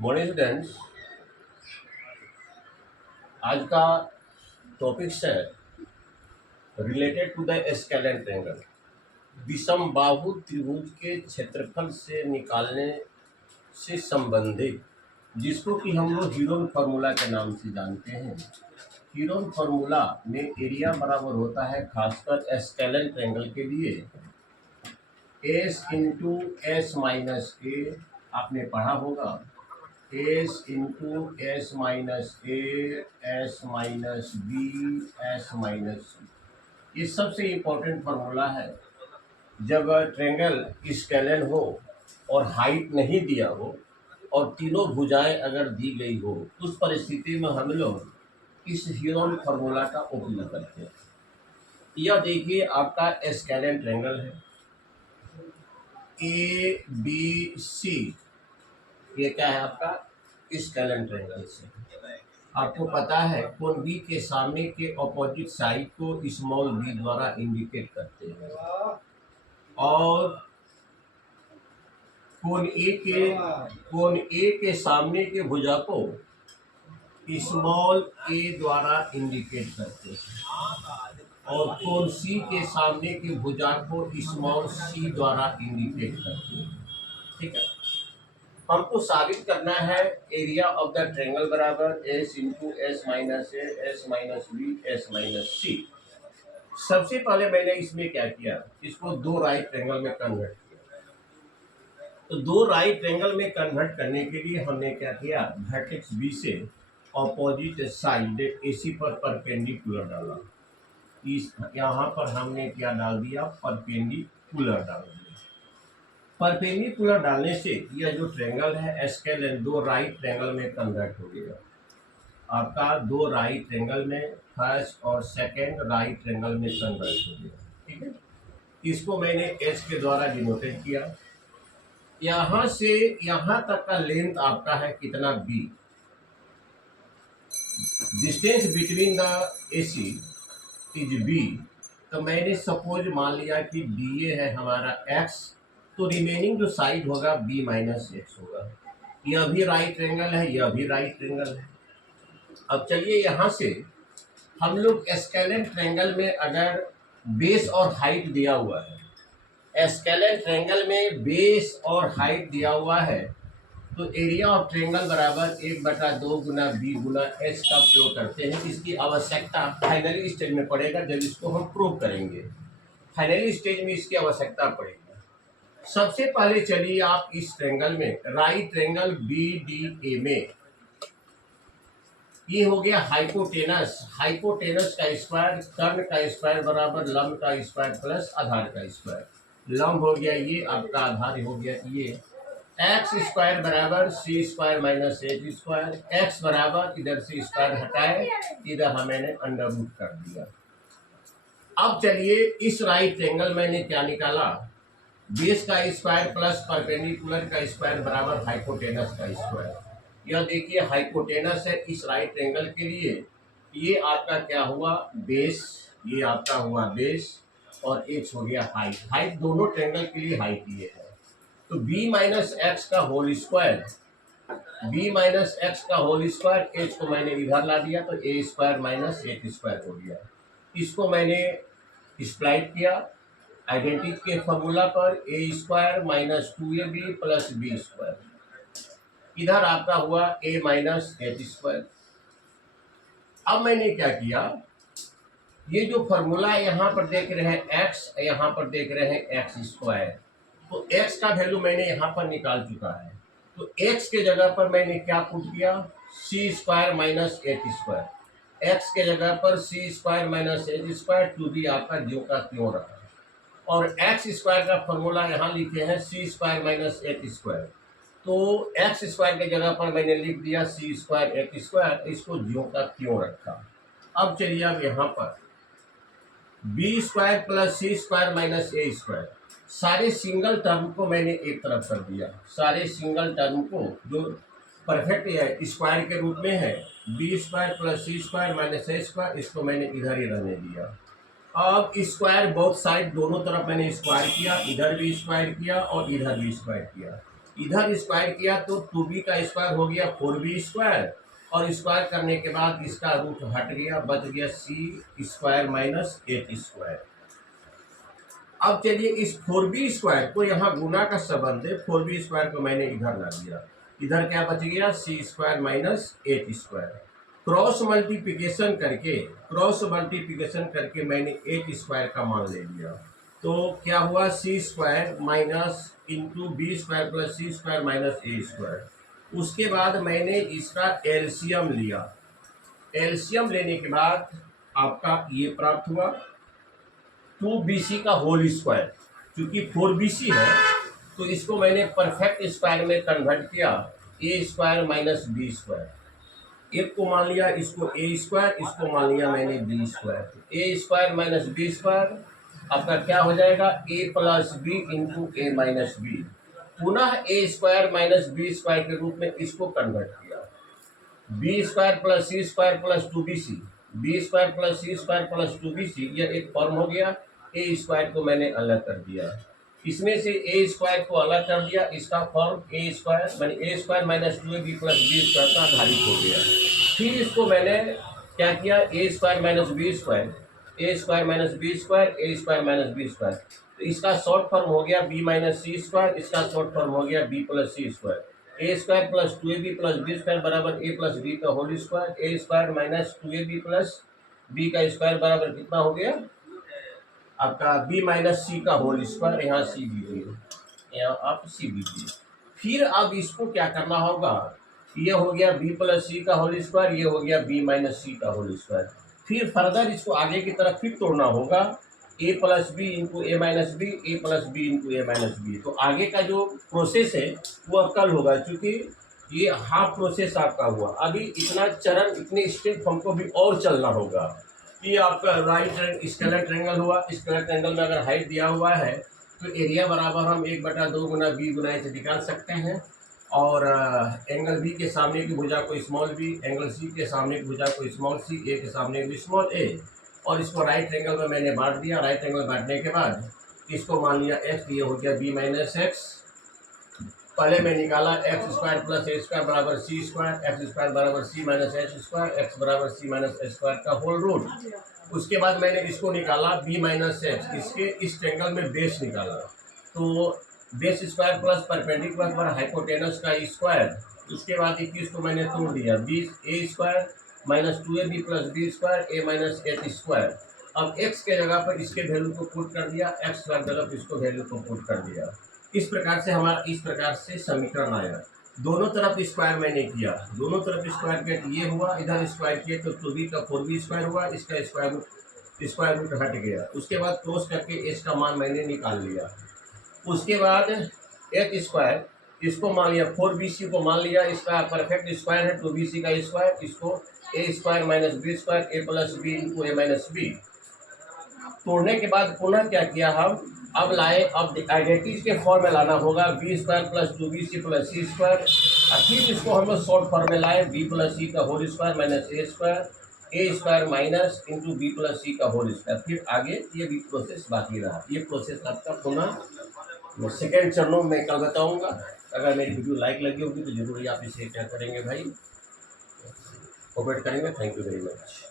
Morning students, आज का topic है related to the scalene triangle. विषम बाहु त्रिभुज के क्षेत्रफल से निकालने से संबंधित, जिसको कि हम लोग हीरोन फार्मूला के नाम से जानते हैं। हीरोन फार्मूला में एरिया बराबर होता है, खासकर स्केलेन ट्रायंगल के लिए, S into S minus A. आपने पढ़ा होगा, S into S minus A, S minus B, S minus C. ये सबसे इम्पोर्टेंट फार्मूला है। जब ट्रायंगल स्केलेन हो और हाइट नहीं दिया हो और तीनों भुजाएं अगर दी गई हो, उस परिस्थिति में हम लोग इस हीरोन फार्मूला का उपयोग करते हैं। यह देखिए आपका स्केलेन ट्रायंगल है, ए बी सी। ये क्या है आपका स्केलेन ट्रायंगल से। आपको पता है कोण बी के सामने के ऑपोजिट साइड को स्मॉल बी द्वारा इंडिकेट करते हैं, और कोण ए के सामने के भुजा को स्मॉल ए द्वारा इंडिकेट करते हैं, और कोण सी के सामने के भुजा को स्मॉल सी द्वारा इंडिकेट करते हैं। ठीक है, हमको साबित करना है एरिया ऑफ द ट्रायंगल बराबर S into S minus A, S minus B, S minus C. सबसे पहले मैंने इसमें क्या किया, इसको दो राइट ट्रायंगल में कन्वर्ट किया। तो दो राइट ट्रायंगल में कन्वर्ट करने के लिए हमने क्या किया, वर्टेक्स बी से ऑपोजिट साइड एसी पर परपेंडिकुलर डाला। इस यहाँ पर हमने क्या डाल दिया, परपेंडिकुलर डाल दिया। परपेंडिकुलर डालने से यह जो ट्रायंगल है स्केलेन दो राइट ट्रायंगल में कन्वर्ट हो गया। आपका दो राइट ट्रायंगल में, फर्स्ट और सेकंड राइट ट्रायंगल में कन्वर्ट हो गया। ठीक है, इसको मैंने एच के द्वारा डिनोटेड किया। यहाँ से यहाँ तक का लेंथ आपका है कितना, B. Distance between the AC is B. तो मैंने सपोज मान लिया कि डी ए है हमारा एक्स, तो रिमेनिंग जो साइड होगा बी माइनस एक्स होगा। यह भी राइट ट्रायंगल है, यह भी राइट ट्रायंगल है। अब चलिए यहाँ से हम लोग स्केलेन ट्रायंगल में अगर बेस और हाइट दिया हुआ है, स्केलेन ट्रायंगल में बेस और हाइट दिया हुआ है, तो एरिया ऑफ ट्रायंगल बराबर 1/2 गुना बी गुना एच का प्रयोग करते हैं। इसकी आवश्यकता फाइनली स्टेज में पड़ेगा, जब इसको हम प्रूव करेंगे। फाइनली स्टेज में इसकी आवश्यकता पड़ेगी। सबसे पहले चलिए आप इस ट्रायंगल में, right triangle B D A में, ये हो गया हाइपोटेनस। हाइपोटेनस का स्क्वायर, कर्ण का स्क्वायर बराबर लंब का स्क्वायर प्लस आधार का स्क्वायर। लंब हो गया ये, आपका आधार हो गया ये। एक्स स्क्वायर बराबर c square minus H square. X बराबर इधर से स्क्वायर हटाए, इधर मैंने अंडर रूट कर दिया। अब चलिए इस राइट ट्रायंगल मैंने क्या निकाला, बेस का स्क्वायर प्लस परपेंडिकुलर का स्क्वायर बराबर हाइपोटेनस का स्क्वायर। यह देखिए हाइपोटेनस है इस राइट ट्रायंगल के लिए। ये आपका क्या हुआ, बेस, ये आपका हुआ बेस, और एच हो गया हाइट। हाइट दोनों ट्रायंगल के लिए हाइट ये है। तो b माइनस एक्स का whole square, b minus x का होल स्क्वायर, एच को मैंने इधर ला दिया तो A square minus H square हो गया। इसको मैंने स्प्लाइट किया आइडेंटिटी के फॉर्मूला पर, a square minus 2ab plus B square. इधर आपका हुआ ए माइनस एच स्क्वायर। अब मैंने क्या किया, ये जो फॉर्मूला यहाँ पर देख रहे हैं एक्स, यहाँ पर देख रहे हैं एक्स स्क्वायर, तो एक्स का वैल्यू मैंने यहाँ पर निकाल चुका है। तो एक्स के जगह पर मैंने क्या पुट किया, c square minus H square. X के जगह पर c square minus H square, टू भी आपका ज्यों का त्यों रहा। और एक्स स्क्वायर का फॉर्मूला यहाँ लिखे हैं सी स्क्वायर माइनस एच स्क्वायर। तो एक्स स्क्वायर के जगह पर मैंने लिख दिया सी स्क्वायर एच स्क्वायर, इसको ज्यों का त्यों रखा। अब चलिए अब यहाँ पर बी स्क्वायर प्लस सी स्क्वायर माइनस ए स्क्वायर, सारे सिंगल टर्म को मैंने एक तरफ कर दिया। सारे सिंगल टर्म को जो परफेक्ट है स्क्वायर के रूप में है, बी स्क्वायर प्लस सी स्क्वायर माइनस ए स्क्वायर, इसको मैंने इधर ही रहने दिया। अब स्क्वायर बोथ साइड दोनों तरफ मैंने स्क्वायर किया, इधर भी स्क्वायर किया और इधर भी स्क्वायर किया। इधर स्क्वायर किया तो 2b का स्क्वायर हो गया 4b स्क्वायर, और स्क्वायर करने के बाद इसका रूट हट गया, बच गया c स्क्वायर माइनस 8 स्क्वायर। अब चलिए इस 4b स्क्वायर को यहाँ गुना का संबंध है, 4b स्क्वायर को मैंने इधर ला दिया, इधर क्या बच गया c square minus 8 square. Cross multiplication करके मैंने 8 स्क्वायर का मान ले लिया, तो क्या हुआ c square minus into b square plus सी स्क्वायर माइनस ए स्क्वायर। उसके बाद मैंने इसका एलसीएम लिया, एलसीएम लेने के बाद आपका ये प्राप्त हुआ 2bc का होल स्क्वायर। चूंकि 4bc है तो इसको मैंने परफेक्ट स्क्वायर में कन्वर्ट किया, A square minus B square. एक को मान लिया इसको ए स्क्वायर, इसको मान लिया मैंने बी स्क्वायर। ए स्क्वायर माइनस बी स्क्वायर आपका क्या हो जाएगा, a plus b into a minus b. पुनः a square minus B square के रूप में इसको कन्वर्ट किया, बी स्क्वायर प्लस सी square plus 2bc, b square plus सी स्क्वायर प्लस 2bc, यह एक फॉर्म हो गया। ए स्क्वायर को मैंने अलग कर दिया, इसमें से ए स्क्वायर को अलग कर दिया, इसका फॉर्म ए स्क्वायर मानी A square minus 2ab plus B square का आधारित हो गया। फिर इसको मैंने क्या किया, A square minus B square, A square minus B square, A square minus B square, तो इसका शॉर्ट फॉर्म हो गया बी माइनस सी स्क्वायर, इसका शॉर्ट फॉर्म हो गया बी प्लस सी स्क्वायर। ए square plus 2ab plus B square बराबर A plus B का whole square, ए square minus 2ab plus B का स्क्वायर बराबर कितना हो गया आपका बी माइनस सी का होल स्क्वायर। यहाँ सी दीजिए, यहाँ आप सी दीजिए। फिर अब इसको क्या करना होगा, ये हो गया बी प्लस सी का होल स्क्वायर, ये हो गया बी माइनस सी का होल स्क्वायर। फिर फर्दर इसको आगे की तरफ फिर तोड़ना होगा, ए plus b into a minus B, A plus b into a minus B. तो आगे का जो प्रोसेस है वो अब कल होगा, क्योंकि ये हाफ प्रोसेस आपका हुआ। अभी इतना चरण, इतने स्टेप हमको भी और चलना होगा। ये आपका राइट स्केलर ट्रायंगल हुआ, स्केलर ट्रायंगल में अगर हाइट दिया हुआ है तो एरिया बराबर हम 1/2 गुना बी गुना ए से निकाल सकते हैं। और एंगल बी के सामने की भुजा को स्मॉल बी, एंगल सी के सामने की भुजा को स्मॉल सी, ए के सामने की स्मॉल ए, और इसको राइट एंगल में मैंने बांट दिया। राइट एंगल बांटने के बाद इसको मान लिया एक्स, ये हो गया बी माइनस एक्स। पहले मैं निकाला एक्स स्क्वायर प्लस ए स्क्वायर बराबर सी स्क्वायर, एक्स स्क्वायर बराबर सी माइनस एच स्क्वायर, एक्स बराबर सी माइनस एच स्क्वायर का होल रूट। उसके बाद मैंने इसको निकाला बी माइनस एक्स, इसके इस ट्रायंगल में बेस निकाला, तो बेस स्क्वायर प्लस परपेंडिकुलर पर हाइपोटेनस का स्क्वायर। उसके बाद 21 को मैंने तोड़ दिया, B A square minus 2ab plus B square A minus H square. अब x के जगह पर इसके वैल्यू को पुट कर दिया, x की जगह इसको वैल्यू को पुट कर दिया। इस प्रकार से हमारा इस प्रकार से समीकरण आया। दोनों तरफ स्क्वायर मैंने किया, दोनों तरफ स्क्वायर किया, ये हुआ, इधर स्क्वायर किया तो 2b का 4b स्क्वायर हुआ, इसका स्क्वायर रूट हट गया। उसके बाद क्रॉस करके h का मान मैंने निकाल लिया। उसके बाद एच स्क्वायर, इसको मान लिया 4bc को मान लिया, इसका परफेक्ट स्क्वायर है 2bc का स्क्वायर, इसको ए square minus B square A plus b into a minus B. तोड़ने के बाद पुनः क्या किया हम, अब लाए, अब आइडेंटिटीज के फॉर्म में लाना होगा, B square plus 2bc plus सी स्क्वायर। और फिर इसको हम लोग शॉर्ट फॉर्म में लाए, बी प्लस सी का होल स्क्वायर माइनस ए square minus into B plus C का होल स्क्वायर। फिर आगे ये भी प्रोसेस बाकी रहा। ये प्रोसेस आपका पुनः सेकेंड चरणों में कल बताऊंगा। अगर मेरी वीडियो लाइक लगी होगी तो जरूर ही आप इसे क्या करेंगे भाई, कमेंट करेंगे। Thank you very much.